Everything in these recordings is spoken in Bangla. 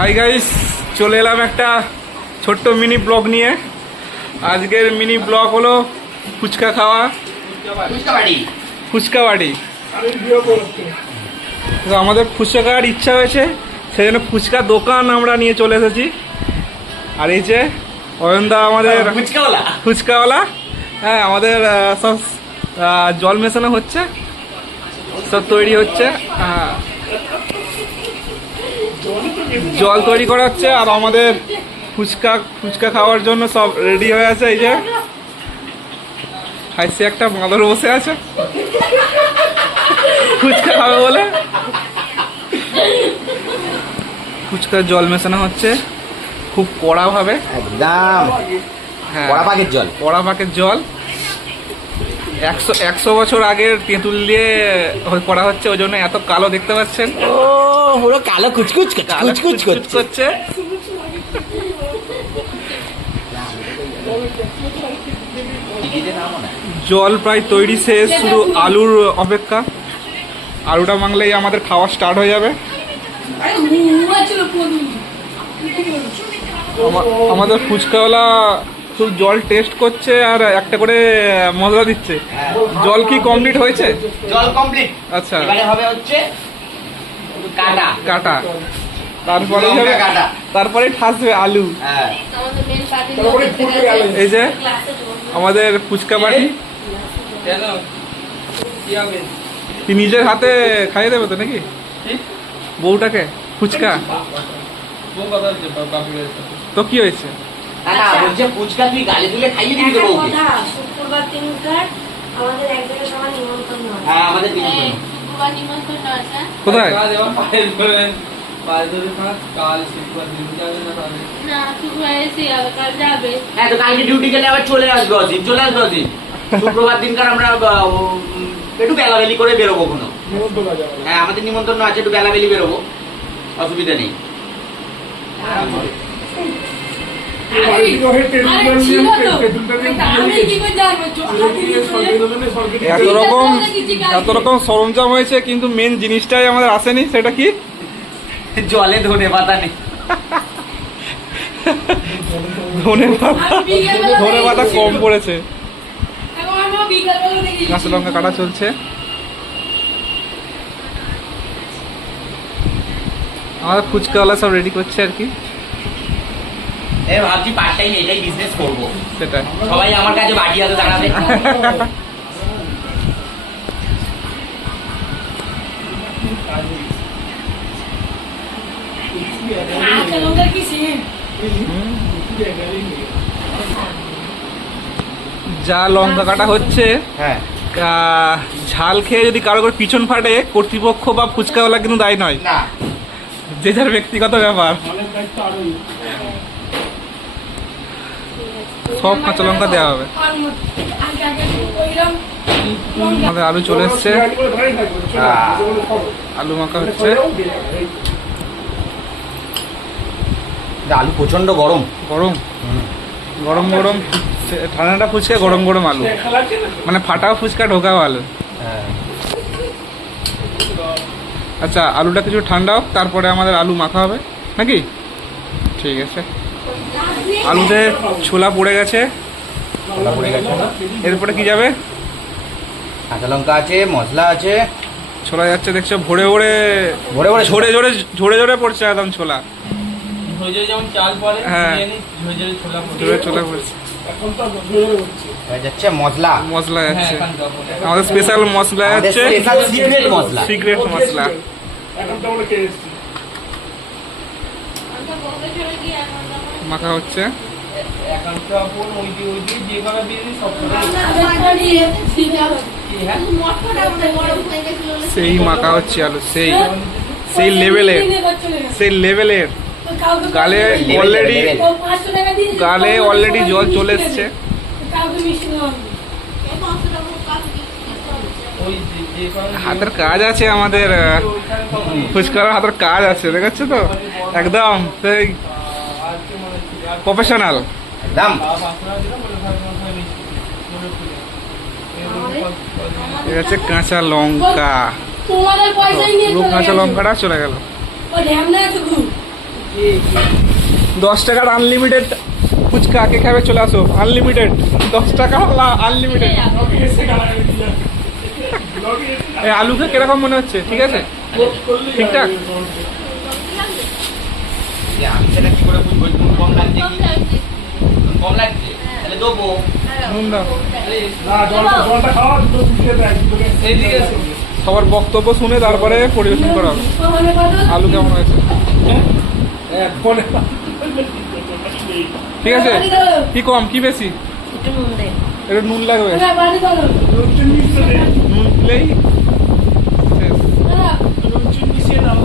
হাই গাইস চলে এলাম একটা ছোট্ট মিনি ব্লগ নিয়ে। আজকের মিনি ব্লগ হলো ফুচকা খাওয়া। ফুচকা বাড়ি তো আমাদের ফুচকা খাওয়ার ইচ্ছা হয়েছে সেই জন্য ফুচকা দোকান আমরা নিয়ে চলে এসেছি। আর এই যে অয়নদা আমাদের ফুচকাওয়ালা। ফুচকাওয়ালা। হ্যাঁ আমাদের সব জল মেশানো হচ্ছে সব তৈরি হচ্ছে। হ্যাঁ জল তৈরি করা হচ্ছে আর আমাদের ফুচকা ফুচকা খাওয়ার জন্য সব রেডি হয়ে আছে এই যে। হাসি একটা মাদর বসে আছে। ফুচকা খাবে বলে। ফুচকার জল মেশানো হচ্ছে। খুব কড়া ভাবে একদম। হ্যাঁ। কড়া পাকের জল। কড়া পাকের জল। একশো একশো বছর আগের তেঁতুল দিয়ে করা হচ্ছে ওই জন্য এত কালো দেখতে পাচ্ছেন ও পুরো কালো কুচকুচ কুচকুচ করছে জল প্রায় তৈরি শেষ শুধু আলুর অপেক্ষা আলুটা মাংলেই আমাদের খাওয়া স্টার্ট হয়ে যাবে আমাদের ফুচকাওয়ালা শুধু জল টেস্ট করছে আর একটা করে মশলা দিচ্ছে। জল কি কমপ্লিট হয়েছে? জল কমপ্লিট আচ্ছা। এবারে হবে হচ্ছে কাটা। কাটা। তারপরে লঙ্কা কাটা। তারপরে ঠাসবে আলু। হ্যাঁ। এই যে আমাদের ফুচকা বাড়ি কি নিজের হাতে খাইয়ে দেবে তো নাকি? বউটাকে ফুচকা। তো কি হয়েছে? না না বলছে ফুচকা তুই গালে তুলে খাইয়ে দিবি তো বউকে। শুক্রবার দিনকার আমাদের সবার নিমন্ত্রণ হ্যাঁ আমাদের নিমন্ত্রণ। শুক্রবার নিমন্ত্রণ আছে। কোথায়? না শুক্রবার এসে কাল যাবে। হ্যাঁ তো কালকে ডিউটি গেলে আবার চলে আসবে চলে আসবে শুক্রবার দিনকার আমরা একটু বেলাবেলি করে বেরোবো কোনো হ্যাঁ আমাদের নিমন্ত্রণ আছে একটু বেলাবেলি বেরোবো। অসুবিধা নেই। এত রকম এত রকম সরঞ্জাম হয়েছে কিন্তু মেন জিনিসটাই আমাদের আসেনি সেটা কি? জলে ধনে পাতা নেই। ধনে পাতা। ধনে পাতা কম পড়েছে। কাঁচা লঙ্কা কাটা চলছে। আমাদের ফুচকাওয়ালা সব রেডি করছে আর কি। ভাবছি পার্ট টাইম এটাই বিজনেস করব। সেটা সবাই আমার কাছে কি সিম যা লঙ্কা কাটা হচ্ছে হ্যাঁ। ঝাল খেয়ে যদি কারও করে পিছন ফাটে কর্তৃপক্ষ বা ফুচকাওয়ালা কিন্তু দায়ী নয়। যে যার ব্যক্তিগত ব্যাপার। সব কাঁচা লঙ্কা দেওয়া হবে। আমাদের আলু চলে এসছে। আলু মাখা হচ্ছে। আলু প্রচণ্ড গরম। গরম। গরম গরম। ঠান্ডাটা ফুচকা গরম গরম আলু। মানে ফাটাও ফুচকা ঢোকাও আলু। আচ্ছা আলুটা কিছু ঠান্ডা হোক তারপরে আমাদের আলু মাখা হবে। নাকি? ঠিক আছে। আলুতে ছোলা পড়ে গেছে। কলা পড়ে গেছে এরপরে কি যাবে? কাঁচা লঙ্কা আছে মশলা আছে। ছোলা যাচ্ছে দেখছ ভরে ভরে ভরে ভরে ঝরে ঝরে ঝরে ঝরে পড়ছে একদম ছোলা। যেমন চাল পড়ে হ্যাঁ। ঝরে ছোলা ছোলা পড়ছে। যাচ্ছে মশলা। মশলা হ্যাঁ যাচ্ছে। এখন তো। আমাদের স্পেশাল মশলা যাচ্ছে। সিক্রেট মশলা। সিক্রেট মশলা। আমরা বলতে চলে গিয়ে এখন যখন মাখা হচ্ছে এখন তো আপন ওই দিয়ে ওই দিয়ে যে কটা বিরিয়ানি সব কটা আমরা দিয়ে দিতে হবে কি হ্যাঁ মটকাটা আমাদের গরম হয়ে গেছিল সেই মাখা হচ্ছে আলু, সেই। সেই লেভেলের সেই লেভেলের গালে অলরেডি গালে অলরেডি জল চলে এসছে। হাতের কাজ আছে আমাদের ফুচকার হাতের কাজ আছে দেখাচ্ছ তো? একদম, সেই। প্রফেশনাল খুলে এটা হচ্ছে কাঁচা লঙ্কা। তোমাদের পয়সাই নিয়ে কাঁচা লঙ্কাটা চলে গেল। দশ টাকার আনলিমিটেড ফুচকা কে খাবে চলে আসো। আনলিমিটেড দশ টাকা আনলিমিটেড এই আলুকে কীরকম মনে হচ্ছে? ঠিক আছে? ঠিকঠাক? যে আমি সেটা কি করে বুঝব? নুন কম লাগছে কি? নুন কম লাগছে? তাহলে দেবো। এসো। সবার বক্তব্য শুনে তারপরে পরিবেশন করা হবে। আলু কেমন হয়েছে? এক ফোনে ঠিক আছে? কি কম কি বেশি? একটু নুন দে। একটু নুন লাগবে নুন দিলেই শেষ। নুন চিনি মিশিয়ে দাও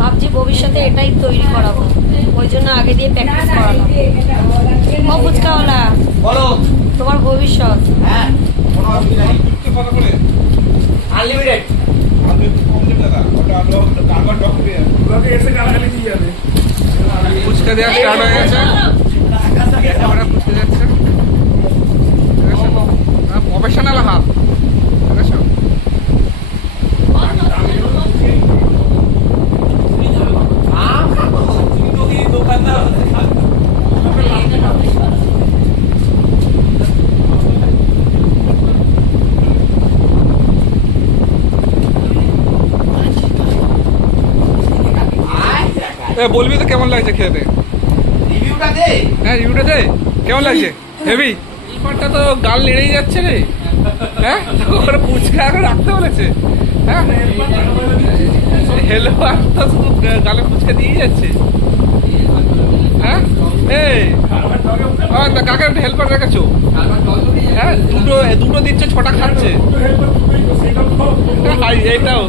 ভাবছি ভবিষ্যতে এটাই তৈরি করাবো। ওই জন্য আগে দিয়ে প্র্যাকটিস করালাম। ও ফুচকাওয়ালা বলো। তোমার ভবিষ্যৎ। হ্যাঁ আনলিমিটেড ফুচকা দেওয়া স্টার্ট হয়ে গেছে। ফুচকা যাচ্ছে। প্রফেশনাল হাত দেখেছ এ, বলবি তো কেমন লাগছে খেতে? রিভিউটা দে। হ্যাঁ রিভিউটা দে। কেমন লাগছে? হেভি ব্যাপারটা তো গাল নেড়েই যাচ্ছে রে। হ্যাঁ? ফুচকা আগে রাখতে বলেছে। হ্যাঁ? হেলো আর তো শুধু গালে ফুচকা দিয়ে যাচ্ছে। হ্যাঁ? এই। কাকে একটা হেল্পার রেখেছো হ্যাঁ দুটো দুটো দিচ্ছে ছটা খাচ্ছে। হ্যাঁ, এইটাও।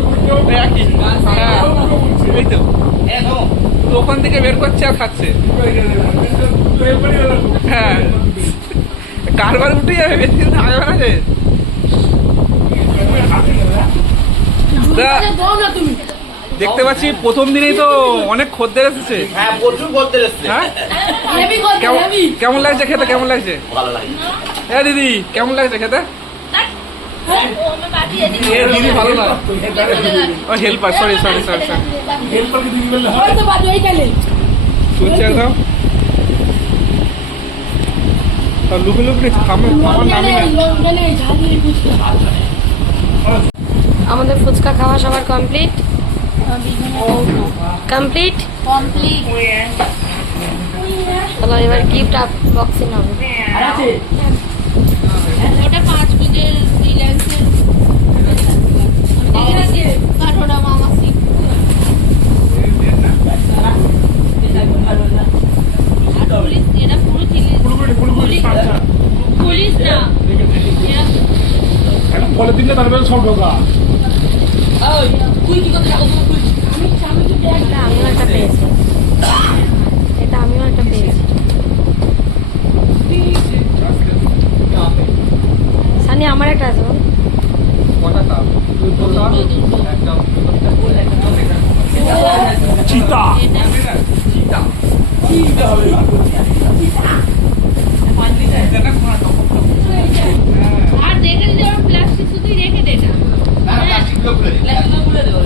এই একই। হ্যাঁ। এই তো। ওখান থেকে বের করছে আর খাচ্ছে। হ্যাঁ। কারবার উঠে যাবে বেশি দিন থাকবে না যে। দেখতে পাচ্ছি প্রথম দিনেই তো অনেক খদ্দের এসেছে। হ্যাঁ প্রচুর বলতে এসছে। হ্যাঁ? কেমন কেমন লাগছে খেতে কেমন লাগছে। হ্যাঁ দিদি কেমন লাগছে খেতে? Helper sorry sorry sorry sorry হয় লুকে লুকে আমাদের ফুচকা খাওয়া সবার কমপ্লিট? কমপ্লিট? কমপ্লিট। এবার গিফট বক্সিং হবে। ওটা পাঁচ ফলে দিলে তারপরে সব ঢোকা আমিও একটা পেয়েছি এটা আমিও একটা পেয়েছি সানি, আমার একটা আছে বল। কটা কাপ দুটো কাপ একটা চিতা। আর রেখে দিতে প্লাস্টিক শুধুই রেখে দে না প্লাস্টিকগুলো দিই। প্লাস্টিকগুলো খুলে দেবো।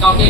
কাউকে